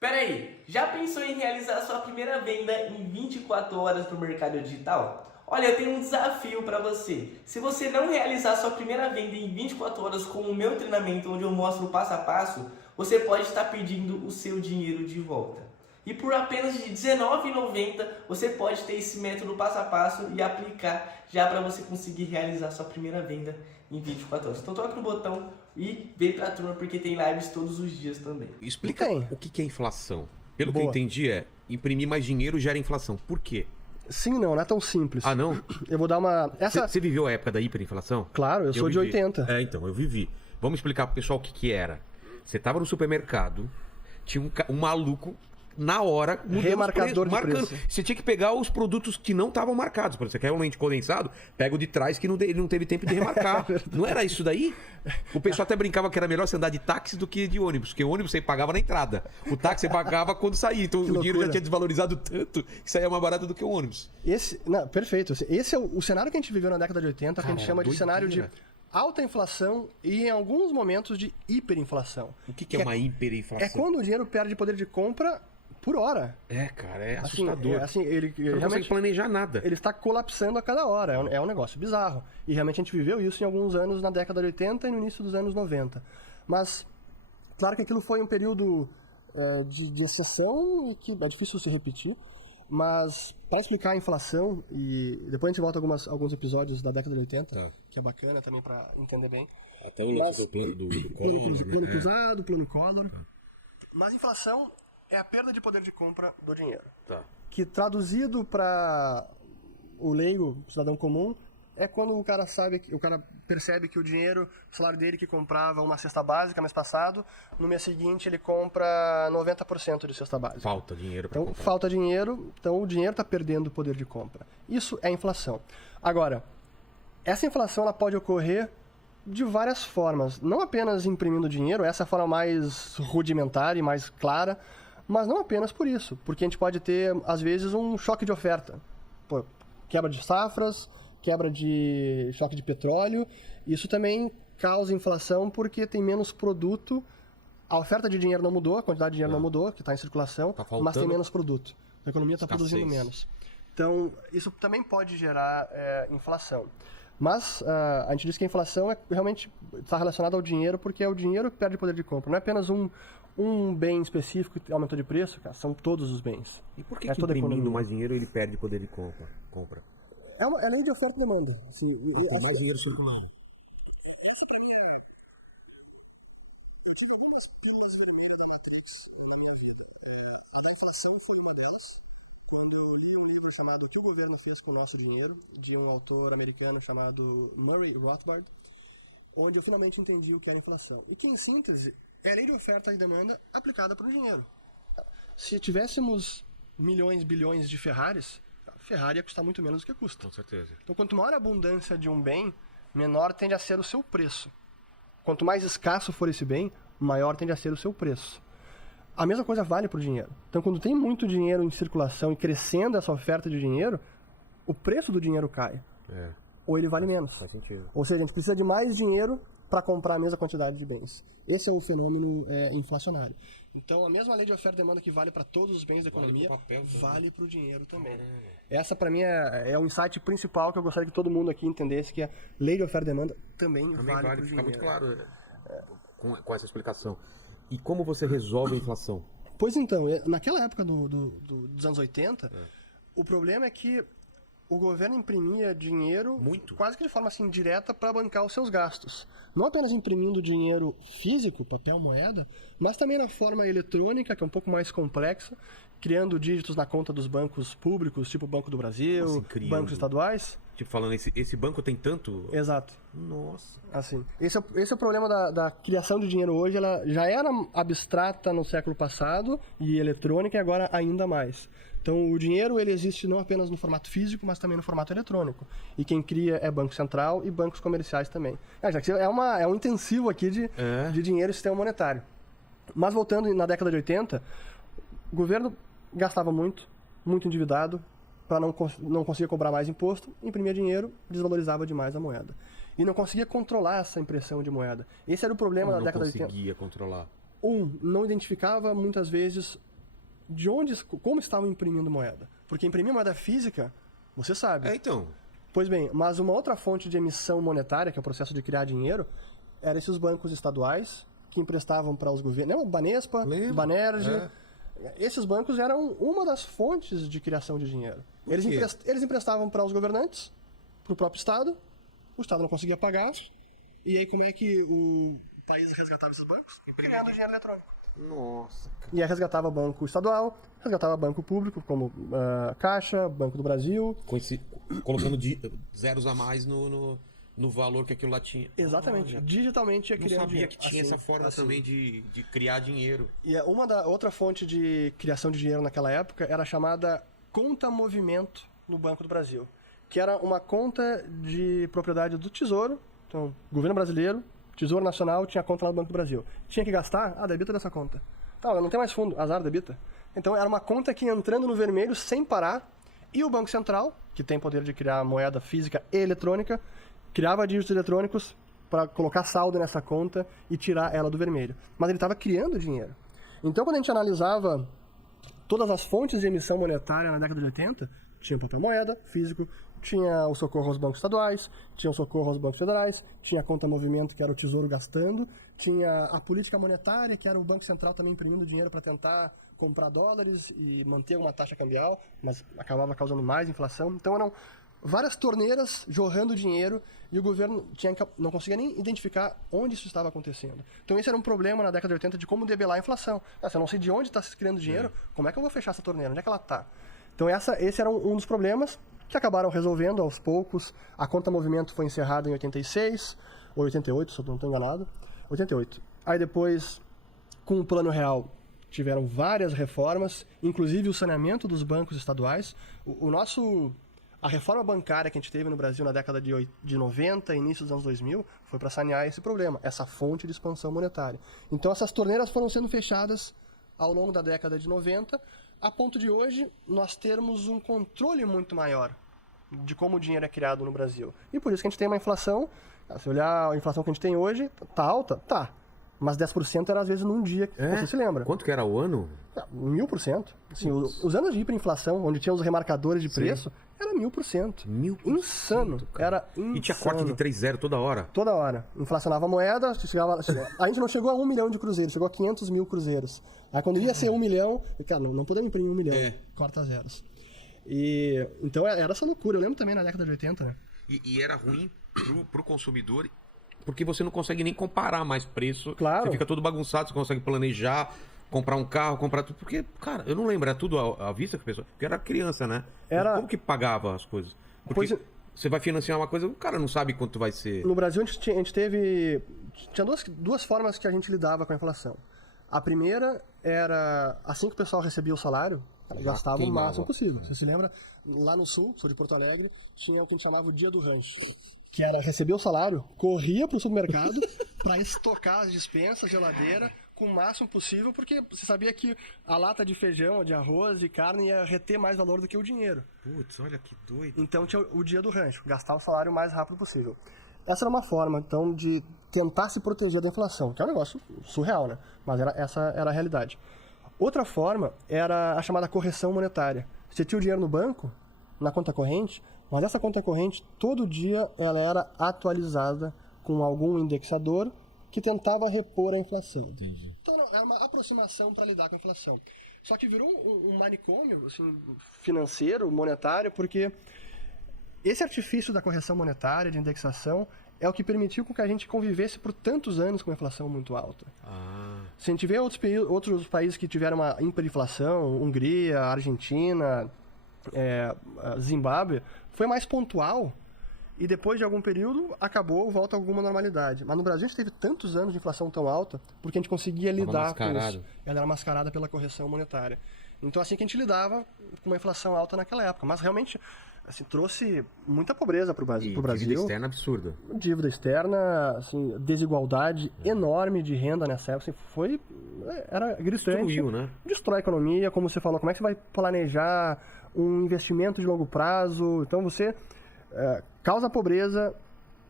Pera aí, já pensou em realizar sua primeira venda em 24 horas no mercado digital? Olha, eu tenho um desafio para você. Se você não realizar sua primeira venda em 24 horas com o meu treinamento, onde eu mostro o passo a passo, você pode estar perdendo o seu dinheiro de volta. E por apenas de R$19,90 você pode ter esse método passo a passo e aplicar já para você conseguir realizar sua primeira venda em 24 horas. Então toca no botão e vem pra turma porque tem lives todos os dias também. Explica o que é inflação. Pelo que eu Boa. entendi imprimir mais dinheiro gera inflação. Por quê? Sim, não é tão simples. Ah, não? Eu vou dar uma... Você viveu a época da hiperinflação? Claro, eu sou de vivi. 80. Então, eu vivi. Vamos explicar pro pessoal o que era. Você tava no supermercado, tinha um maluco, na hora, mudando Remarcador os preços, de marcando. preço. Você tinha que pegar os produtos que não estavam marcados. Por exemplo, você quer um leite condensado, pega o de trás que ele não teve tempo de remarcar. Não era isso daí? O pessoal até brincava que era melhor você andar de táxi do que de ônibus, porque o ônibus você pagava na entrada. O táxi você pagava quando saía. Então o dinheiro já tinha desvalorizado tanto que saía mais barato do que o ônibus. Perfeito. Esse é o cenário que a gente viveu na década de 80, que a gente chama de doideira. cenário de alta inflação e, em alguns momentos, de hiperinflação. O que é uma hiperinflação? É quando o dinheiro perde poder de compra por hora. Cara, é Assim, assustador. ele Você não consegue realmente planejar nada. ele está colapsando a cada hora. É um negócio bizarro. E realmente a gente viveu isso em alguns anos na década de 80 e no início dos anos 90. Mas, claro que aquilo foi um período de exceção e que é difícil se repetir. Mas, para explicar a inflação, e depois a gente volta a alguns episódios da década de 80, que é bacana também para entender bem. Até o lance do plano Plano cruzado, plano Collor. Mas inflação é a perda de poder de compra do dinheiro. Que traduzido para o leigo, o cidadão comum, é quando o cara percebe que o dinheiro, o salário dele que comprava uma cesta básica mês passado, no mês seguinte ele compra 90% de cesta básica. Falta dinheiro para Então, comprar. falta dinheiro, então o dinheiro está perdendo o poder de compra. Isso é inflação. Agora, essa inflação ela pode ocorrer de várias formas. Não apenas imprimindo dinheiro, essa é a forma mais rudimentar e mais clara, mas não apenas por isso. Porque a gente pode ter, às vezes, um choque de oferta. Quebra de safras, quebra de choque de petróleo. Isso também causa inflação porque tem menos produto. A oferta de dinheiro não mudou, a quantidade de dinheiro não mudou, que está em circulação, mas tem menos produto. A economia está produzindo menos. Então, isso também pode gerar inflação. Mas a gente diz que a inflação realmente está relacionada ao dinheiro porque é o dinheiro que perde poder de compra. Não é apenas um bem específico que aumentou de preço, cara, são todos os bens. E por que imprimindo mais dinheiro ele perde poder de compra? É lei de oferta e demanda. Tem mais dinheiro circulando. Essa pra mim eu tive algumas pílulas vermelhas da Matrix na minha vida. A da inflação foi uma delas. Quando eu li um livro chamado O que o Governo Fez com o Nosso Dinheiro, de um autor americano chamado Murray Rothbard, onde eu finalmente entendi o que era inflação. E que, em síntese, é a lei de oferta e demanda aplicada para o dinheiro. Se tivéssemos milhões, bilhões de Ferraris, a Ferrari ia custar muito menos do que custa. Com certeza. Então, quanto maior a abundância de um bem, menor tende a ser o seu preço. Quanto mais escasso for esse bem, maior tende a ser o seu preço. A mesma coisa vale para o dinheiro. Então, quando tem muito dinheiro em circulação e crescendo essa oferta de dinheiro, o preço do dinheiro cai. Ou ele vale menos. Faz sentido. Ou seja, a gente precisa de mais dinheiro para comprar a mesma quantidade de bens. Esse é o fenômeno inflacionário. Então, a mesma lei de oferta e demanda que vale para todos os bens da economia, vale para o dinheiro também. Essa, para mim, é o insight principal que eu gostaria que todo mundo aqui entendesse, que a lei de oferta e demanda também vale para o dinheiro. Fica muito claro com essa explicação. E como você resolve a inflação? Pois então, naquela época dos anos 80, o problema é que o governo imprimia dinheiro quase que de forma assim, direta para bancar os seus gastos. Não apenas imprimindo dinheiro físico, papel, moeda, mas também na forma eletrônica, que é um pouco mais complexa, criando dígitos na conta dos bancos públicos, tipo o Banco do Brasil, bancos estaduais. Tipo, falando, esse banco tem tanto... Exato. Nossa. Assim, esse é o problema da criação de dinheiro hoje. Ela já era abstrata no século passado e eletrônica, e agora ainda mais. Então, o dinheiro ele existe não apenas no formato físico, mas também no formato eletrônico. E quem cria é Banco Central e bancos comerciais também. Já que é um intensivo aqui de dinheiro e sistema monetário. Mas voltando na década de 80, o governo gastava muito endividado, para não conseguir cobrar mais imposto, imprimia dinheiro, desvalorizava demais a moeda. E não conseguia controlar essa impressão de moeda. Esse era o problema da década de 80. Não conseguia controlar. não identificava muitas vezes como estavam imprimindo moeda. Porque imprimir moeda física, você sabe. Então. Pois bem, mas uma outra fonte de emissão monetária, que é o processo de criar dinheiro, eram esses bancos estaduais que emprestavam para os governos. Lembra? Banespa, Lembro. Banerj. Esses bancos eram uma das fontes de criação de dinheiro. Eles emprestavam para os governantes, para o próprio Estado. O Estado não conseguia pagar. E aí como é que o país resgatava esses bancos? Criando dinheiro eletrônico. Nossa. E aí resgatava banco estadual, resgatava banco público, como Caixa, Banco do Brasil. Colocando zeros a mais no valor que aquilo lá tinha. Exatamente. Digitalmente ia Não criando sabia dinheiro. que tinha essa forma também de criar dinheiro. E outra fonte de criação de dinheiro naquela época era chamada conta movimento no Banco do Brasil, que era uma conta de propriedade do Tesouro. Então, governo brasileiro, Tesouro Nacional, tinha conta lá no Banco do Brasil. Tinha que gastar? Debita dessa conta. Não tem mais fundo, azar, debita. Então era uma conta que ia entrando no vermelho sem parar, e o Banco Central, que tem poder de criar moeda física e eletrônica, criava dígitos eletrônicos para colocar saldo nessa conta e tirar ela do vermelho. Mas ele estava criando dinheiro. Então, quando a gente analisava todas as fontes de emissão monetária na década de 80, tinha papel moeda físico, tinha o socorro aos bancos estaduais, tinha o socorro aos bancos federais, tinha a conta movimento, que era o Tesouro gastando, tinha a política monetária, que era o Banco Central também imprimindo dinheiro para tentar comprar dólares e manter uma taxa cambial, mas acabava causando mais inflação. Então eram várias torneiras jorrando dinheiro e o governo não conseguia nem identificar onde isso estava acontecendo. Então esse era um problema na década de 80 de como debelar a inflação. Se eu não sei de onde está se criando dinheiro, como é que eu vou fechar essa torneira? Onde é que ela está? Então esse era um dos problemas que acabaram resolvendo aos poucos. A conta movimento foi encerrada em 86, ou 88, se eu não estou enganado. 88. Aí depois, com o Plano Real, tiveram várias reformas, inclusive o saneamento dos bancos estaduais. A reforma bancária que a gente teve no Brasil na década de 90, início dos anos 2000, foi para sanear esse problema, essa fonte de expansão monetária. Então essas torneiras foram sendo fechadas ao longo da década de 90, a ponto de hoje nós termos um controle muito maior de como o dinheiro é criado no Brasil. E por isso que a gente tem uma inflação, se olhar a inflação que a gente tem hoje, tá alta? Tá. Mas 10% era às vezes num dia, você se lembra? Quanto que era o ano? 1000%. Assim, os anos de hiperinflação, onde tinha os remarcadores de preço, era 1000%. 1000%. Insano. Cara. Era insano. E tinha corte de 3,0 toda hora. Toda hora. Inflacionava a moeda, a gente não chegou a 1 milhão de cruzeiros, chegou a 500 mil cruzeiros. Aí quando ia ser 1 milhão, cara, não podemos imprimir 1 milhão. Corta zeros. Então era essa loucura. Eu lembro também na década de 80, né? E era ruim pro consumidor, porque você não consegue nem comparar mais preço. Claro. Você fica todo bagunçado, você consegue planejar, comprar um carro, comprar tudo. Porque, cara, eu não lembro, era tudo à vista que a pessoa. Porque era criança, né? Como que pagava as coisas? Porque você vai financiar uma coisa, o cara não sabe quanto vai ser. No Brasil a gente teve. Tinha duas formas que a gente lidava com a inflação. A primeira era, assim que o pessoal recebia o salário, gastava o máximo possível. Você se lembra? Lá no sul, sou de Porto Alegre, tinha o que a gente chamava o dia do rancho. Que era receber o salário, corria pro supermercado para estocar as dispensas, geladeira, com o máximo possível, porque você sabia que a lata de feijão, de arroz, de carne ia reter mais valor do que o dinheiro. Putz, olha que doido. Então tinha o dia do rancho, gastar o salário o mais rápido possível. Essa era uma forma, então, de tentar se proteger da inflação, que é um negócio surreal, né? Mas essa era a realidade. Outra forma era a chamada correção monetária. Você tinha o dinheiro no banco, na conta corrente, mas essa conta corrente, todo dia, ela era atualizada com algum indexador que tentava repor a inflação. Entendi. Então, era uma aproximação para lidar com a inflação. Só que virou um manicômio assim, financeiro, monetário, porque esse artifício da correção monetária, de indexação, é o que permitiu que a gente convivesse por tantos anos com uma inflação muito alta. Se a gente vê outros países que tiveram uma hiperinflação, Hungria, Argentina, Zimbábue, foi mais pontual e depois de algum período acabou, volta a alguma normalidade. Mas no Brasil a gente teve tantos anos de inflação tão alta porque a gente conseguia lidar com isso. Ela era mascarada pela correção monetária. Então assim que a gente lidava com uma inflação alta naquela época. Mas realmente assim, trouxe muita pobreza para o Brasil. Dívida externa absurda. Dívida externa, assim, desigualdade enorme de renda nessa época. Assim, era gritante. Destruiu, né? Destrói a economia, como você falou. Como é que você vai planejar um investimento de longo prazo? Então você causa pobreza,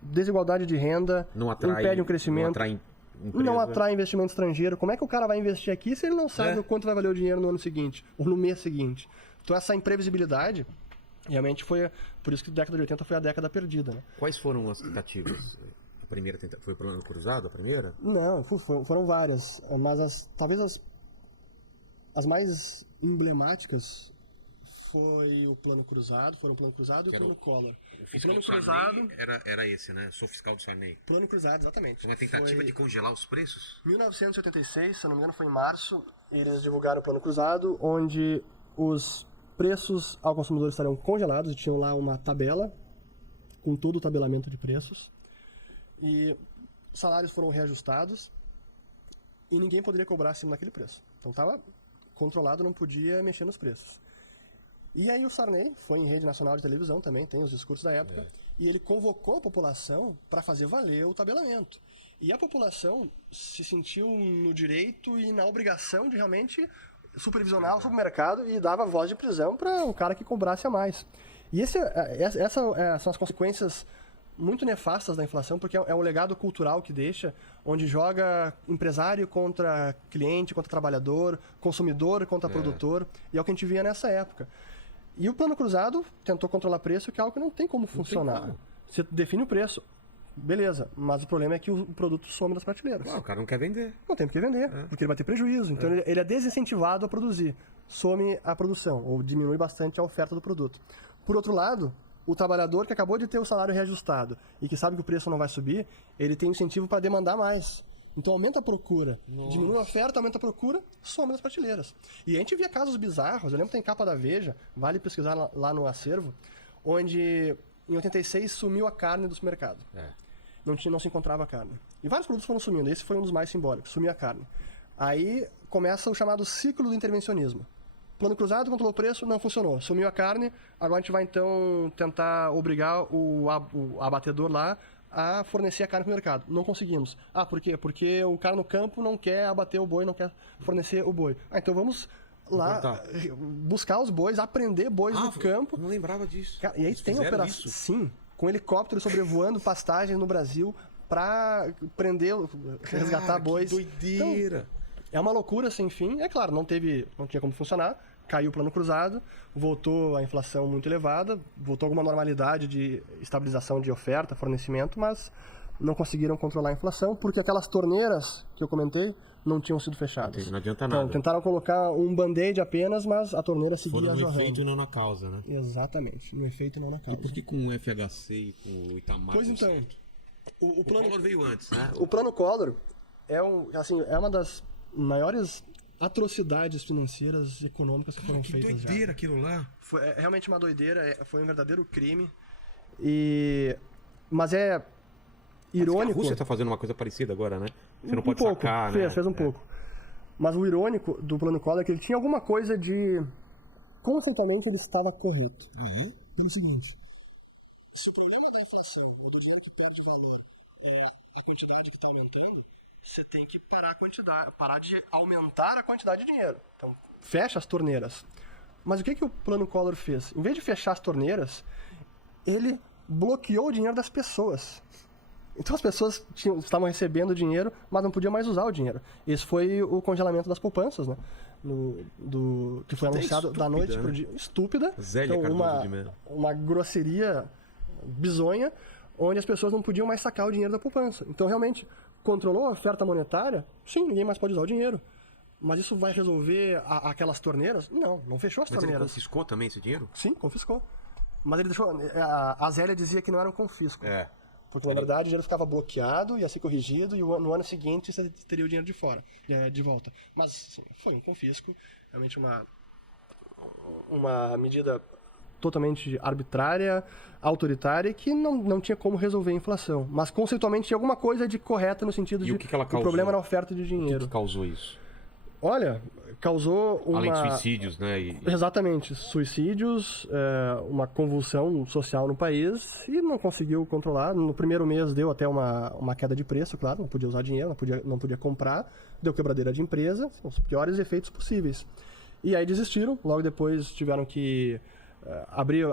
desigualdade de renda, impede um crescimento. Não atrai não atrai investimento estrangeiro. Como é que o cara vai investir aqui se ele não sabe o quanto vai valer o dinheiro no ano seguinte ou no mês seguinte? Então essa imprevisibilidade realmente foi... Por isso que a década de 80 foi a década perdida, né? Quais foram as tentativas? A primeira foi o plano cruzado, a primeira? Não, foram várias. Mas talvez as mais emblemáticas foi o plano cruzado, foram o plano cruzado e o plano Collor. O plano cruzado era esse, né? Sou fiscal do Sarney. Plano cruzado, exatamente. Foi uma tentativa de congelar os preços? 1986, se eu não me engano, foi em março, eles divulgaram o plano cruzado, onde os preços ao consumidor estariam congelados, e tinham lá uma tabela com todo o tabelamento de preços, e os salários foram reajustados e ninguém poderia cobrar acima daquele preço. Então estava controlado, não podia mexer nos preços. E aí o Sarney foi em rede nacional de televisão também, tem os discursos da época, e ele convocou a população para fazer valer o tabelamento. E a população se sentiu no direito e na obrigação de realmente supervisionar o supermercado e dava voz de prisão para o cara que cobrasse a mais. E essas são as consequências muito nefastas da inflação, porque é um legado cultural que deixa, onde joga empresário contra cliente, contra trabalhador, consumidor contra produtor, e é o que a gente via nessa época. E o plano cruzado tentou controlar preço, que é algo que não tem como funcionar. Você define o preço, beleza, mas o problema é que o produto some das prateleiras. O cara não quer vender. Não tem por que vender, porque ele vai ter prejuízo. Então ele é desincentivado a produzir. Some a produção, ou diminui bastante a oferta do produto. Por outro lado, o trabalhador que acabou de ter o salário reajustado e que sabe que o preço não vai subir, ele tem incentivo para demandar mais. Então aumenta a procura, diminui a oferta, aumenta a procura, some das prateleiras. E a gente via casos bizarros, eu lembro que tem capa da Veja, vale pesquisar lá no acervo, onde em 86 sumiu a carne do supermercado. Não se encontrava carne. E vários produtos foram sumindo, esse foi um dos mais simbólicos, sumiu a carne. Aí começa o chamado ciclo do intervencionismo. Plano cruzado, controlou o preço, não funcionou. Sumiu a carne, agora a gente vai então tentar obrigar o abatedor lá a fornecer a carne para o mercado. Não conseguimos. Por quê? Porque o cara no campo não quer abater o boi, não quer fornecer o boi. Então vamos lá buscar os bois, aprender bois no campo. Não lembrava disso. Cara, e aí tem operação, sim, com helicóptero sobrevoando pastagens no Brasil para prender, resgatar bois. Que doideira! Então, é uma loucura sem fim. É claro, não tinha como funcionar. Caiu o plano cruzado, voltou a inflação muito elevada, voltou alguma normalidade de estabilização de oferta, fornecimento, mas não conseguiram controlar a inflação porque aquelas torneiras que eu comentei não tinham sido fechadas. Não adianta nada. Então, tentaram colocar um band-aid apenas, mas a torneira seguia jorrando. No efeito e não na causa, né? Exatamente, no efeito e não na causa. E por que com o FHC e com o Itamar? Pois então, o plano Collor veio antes, né? O plano Collor é uma das maiores atrocidades financeiras e econômicas que foram feitas já. Que doideira aquilo lá. Foi realmente uma doideira, foi um verdadeiro crime. Mas é irônico... A Rússia está fazendo uma coisa parecida agora, né? Você não pode sacar, né? Fez um pouco. Mas o irônico do plano Collor é que ele tinha alguma coisa de... Conceitualmente ele estava correto. Pelo seguinte, se o problema da inflação, ou do dinheiro que perde valor, é a quantidade que está aumentando, você tem que parar de aumentar a quantidade de dinheiro. Então, fecha as torneiras. Mas o que o plano Collor fez? Em vez de fechar as torneiras, ele bloqueou o dinheiro das pessoas. Então as pessoas estavam recebendo dinheiro, mas não podiam mais usar o dinheiro. Esse foi o congelamento das poupanças, né? Que foi anunciado da noite pro dia. Estúpida. Zélia Cardoso de Mello. Uma grosseria bizonha, onde as pessoas não podiam mais sacar o dinheiro da poupança. Então realmente... Controlou a oferta monetária? Sim, ninguém mais pode usar o dinheiro. Mas isso vai resolver aquelas torneiras? Não fechou as torneiras. Mas ele confiscou também esse dinheiro? Sim, confiscou. Mas ele deixou... A Zélia dizia que não era um confisco. Porque, na verdade, o dinheiro ficava bloqueado, ia ser corrigido, e no ano seguinte você teria o dinheiro de volta. Mas, sim, foi um confisco. Realmente uma medida totalmente arbitrária, autoritária, que não tinha como resolver a inflação. Mas conceitualmente tinha alguma coisa de correta no sentido de o que ela causou? O problema era a oferta de dinheiro. O que causou isso? Olha, causou uma... Além de suicídios, né? Exatamente, suicídios, uma convulsão social no país e não conseguiu controlar. No primeiro mês deu até uma queda de preço, claro, não podia usar dinheiro, não podia comprar, deu quebradeira de empresa, os piores efeitos possíveis. E aí desistiram, logo depois tiveram que abrir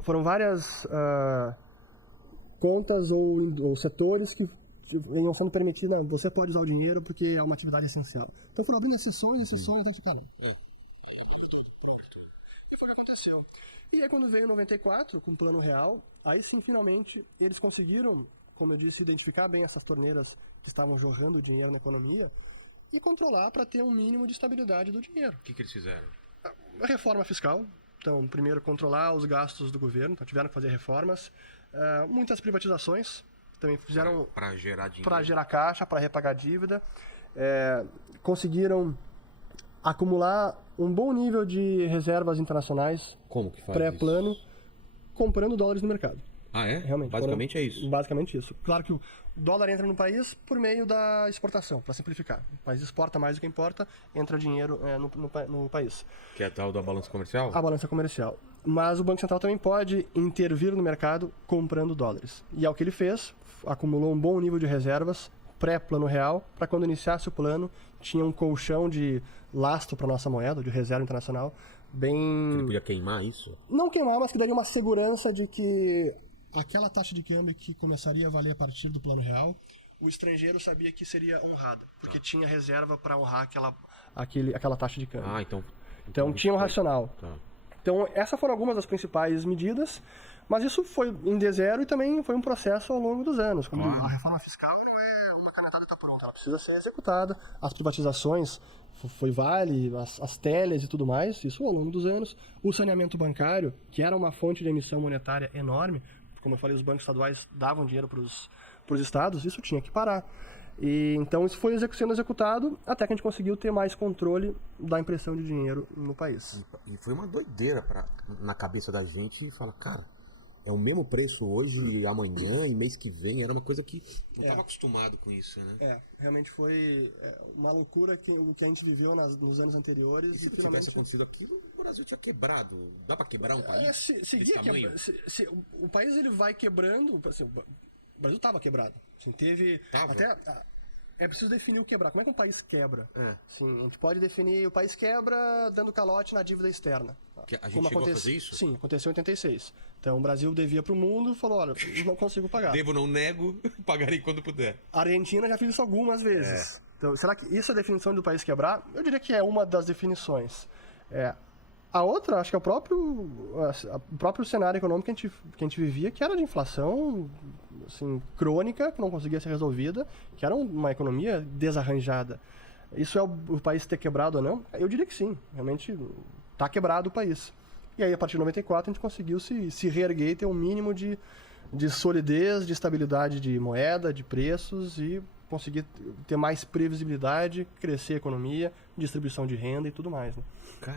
foram várias contas ou setores que iam sendo permitidos, não, você pode usar o dinheiro porque é uma atividade essencial. Então foram abrindo sessões, até que, cara... E foi o que aconteceu. E aí quando veio em 94, com o Plano Real, aí sim, finalmente, eles conseguiram, como eu disse, identificar bem essas torneiras que estavam jorrando dinheiro na economia e controlar para ter um mínimo de estabilidade do dinheiro. O que eles fizeram? A reforma fiscal. Então, primeiro, controlar os gastos do governo. Então, tiveram que fazer reformas. Muitas privatizações. Também fizeram... Para gerar dinheiro. Para gerar caixa, para repagar dívida. Conseguiram acumular um bom nível de reservas internacionais. Como que faz pré-plano, comprando dólares no mercado. Ah, é? Realmente. Basicamente é isso. Basicamente isso. Claro que o dólar entra no país por meio da exportação, para simplificar. O país exporta mais do que importa, entra dinheiro no país. Que é tal da balança comercial? A balança comercial. Mas o Banco Central também pode intervir no mercado comprando dólares. E é o que ele fez, acumulou um bom nível de reservas pré-plano real, para quando iniciasse o plano, tinha um colchão de lastro para nossa moeda, de reserva internacional, bem... Ele podia queimar isso? Não queimar, mas que daria uma segurança de que aquela taxa de câmbio que começaria a valer a partir do plano real, o estrangeiro sabia que seria honrada, porque tinha reserva para honrar aquela taxa de câmbio. Ah, então tinha um racional. Tá. Então, essas foram algumas das principais medidas, mas isso foi em D0 e também foi um processo ao longo dos anos. Como a reforma fiscal não é uma canetada está pronta, ela precisa ser executada. As privatizações, foi Vale, as teles e tudo mais, isso ao longo dos anos. O saneamento bancário, que era uma fonte de emissão monetária enorme, como eu falei, os bancos estaduais davam dinheiro para os estados, isso tinha que parar. E então isso foi sendo executado até que a gente conseguiu ter mais controle da impressão de dinheiro no país. E foi uma doideira na cabeça da gente falar, cara, é o mesmo preço hoje, amanhã e mês que vem, era uma coisa que não estava acostumado com isso, né? Realmente foi uma loucura o que a gente viveu nos anos anteriores. E se não tivesse acontecido aquilo, o Brasil tinha quebrado. Dá para quebrar um país? O país ele vai quebrando, assim, o Brasil estava quebrado. Assim, é preciso definir o quebrar. Como é que um país quebra? Assim, a gente pode definir o país quebra dando calote na dívida externa. A gente chegou a fazer isso? Sim, aconteceu em 86. Então o Brasil devia para o mundo e falou, olha, não consigo pagar. Devo, não nego, pagarei quando puder. A Argentina já fez isso algumas vezes. Então, será que isso é a definição do país quebrar? Eu diria que é uma das definições. A outra, acho que é o próprio cenário econômico que a gente vivia, que era de inflação assim, crônica, que não conseguia ser resolvida, que era uma economia desarranjada. Isso é o país ter quebrado ou não? Eu diria que sim, realmente está quebrado o país. E aí, a partir de 94, a gente conseguiu se reerguer e ter um mínimo de solidez, de estabilidade de moeda, de preços e conseguir ter mais previsibilidade, crescer a economia, distribuição de renda e tudo mais. Né? Cara,